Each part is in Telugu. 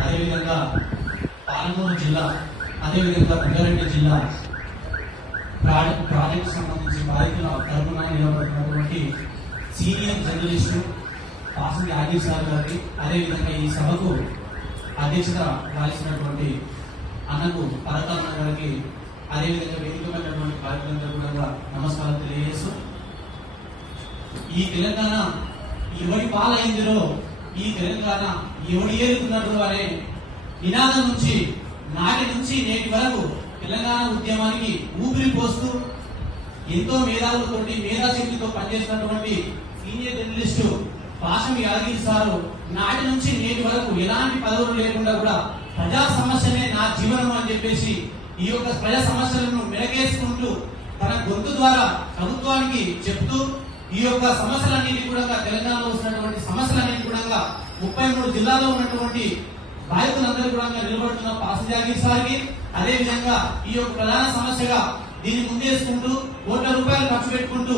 అదేవిధంగా పాలమూరు జిల్లా అదేవిధంగా రంగారెడ్డి జిల్లా ప్రాజెక్ట్ ప్రాజెక్ట్ సంబంధించి బాధితుల తరపున నిలబడుతున్నటువంటి సీనియర్ జర్నలిస్టు పాసింది ఆదిల్ సార్ గారికి అదేవిధంగా ఈ సభకు అధ్యక్షత వహించినటువంటి అన్నకు పరకాలన్న గారికి అదేవిధంగా వేదికమైనటువంటి కార్యక్రమంలో కూడా నమస్కారం తెలియజేస్తూ ఈ తెలంగాణ ఎవరి పాలైందిలో ఈ తెలంగాణ ఎవడి ఏరుతున్నట్టు అనే నినాదం నుంచి నాటి నుంచి నేటి వరకు తెలంగాణ ఉద్యమానికి ఊపిరి పోస్తూ ఎంతో మేధావులతోటి మేధాశక్తితో పనిచేసినటువంటి senior journalist Basham Yadagiri sir నాటి నుంచి నేటి వరకు ఎలాంటి పదవులు లేకుండా కూడా ప్రజా సమస్యనే నా జీవనం అని చెప్పేసి ఈ యొక్క ప్రజా సమస్యలను మెరగేసుకుంటూ తన గొంతు ద్వారా ప్రభుత్వానికి చెప్తూ ఈ యొక్క సమస్యలన్నింటినీ కూడా తెలంగాణ ముప్పై మూడు జిల్లాలో ఉన్నటువంటి బాధితులందరూ కూడా నిలబడుతున్న పాసింజాగి సార్కి అదే విధంగా ఈ యొక్క ప్రధాన సమస్యగా దీన్ని ముందేసుకుంటూ కోట్ల రూపాయలు ఖర్చు పెట్టుకుంటూ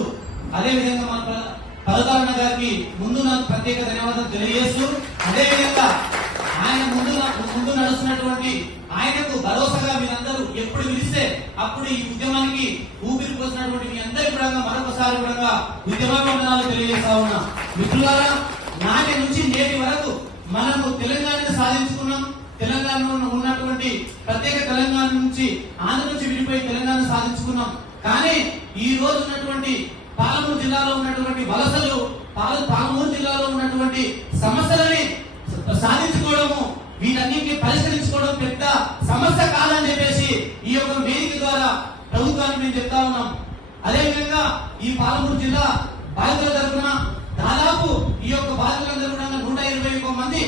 అదే విధంగా మన పరదారణ గారికి ముందు నాకు ప్రత్యేక ధన్యవాదాలు తెలియజేస్తూ అదే విధంగా ఆయన ముందు నాకు ముందు నడుస్తున్నటువంటి ఆయనకు భరోసాగా మీరందరూ ఎప్పుడు పిలిస్తే అప్పుడు ఈ ఉద్యమానికి ఊపిరి పోసినటువంటి మీ అందరి కూడా మరొకసారి కూడా ఉద్యమాభివందనాలు తెలియజేస్తా ఉన్నా. మిత్రులారా నాటి నుంచి నేటి వరకు మనము తెలంగాణను సాధించుకున్నాం. తెలంగాణలో ఉన్నటువంటి ప్రత్యేక తెలంగాణ నుంచి ఆంధ్ర నుంచి విడిపోయి తెలంగాణ సాధించుకున్నాం. కానీ ఈ రోజు ఉన్నటువంటి పాలమూరు జిల్లాలో ఉన్నటువంటి వలసలు పాల- పాలమూరు జిల్లాలో ఉన్నటువంటి సమస్యలని సాధించుకోవడము వీటన్నింటినీ పరిష్కరించుకోవడం పెద్ద సమస్య కాదని చెప్పేసి ఈ యొక్క వేదిక ద్వారా ప్రభుత్వానికి మేము చెప్తా ఉన్నాం. అదేవిధంగా ఈ పాలమూరు జిల్లా బాధితుల తరఫున దాదాపు ఈ యొక్క బాధితులందరూ కూడా నూట ఇరవై ఒక్క మంది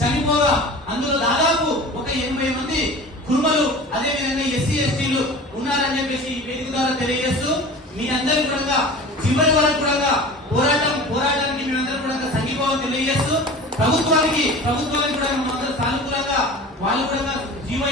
చనిపోగా అందులో దాదాపు ఒక ఎనభై మంది కుర్మలు అదే విధంగా ఎస్సీ ఎస్టీలు ఉన్నారని చెప్పేసి ఈ వేదిక ద్వారా తెలియజేస్తూ మీ అందరి కూడా చివరి వరకు కూడా పోరాటం పోరాటానికి మేమందరం కూడా సంఘీభావం తెలియజేస్తూ ప్రభుత్వానికి ప్రభుత్వానికి కూడా మేమందరం సానుకూలంగా వాళ్ళు కూడా జీవో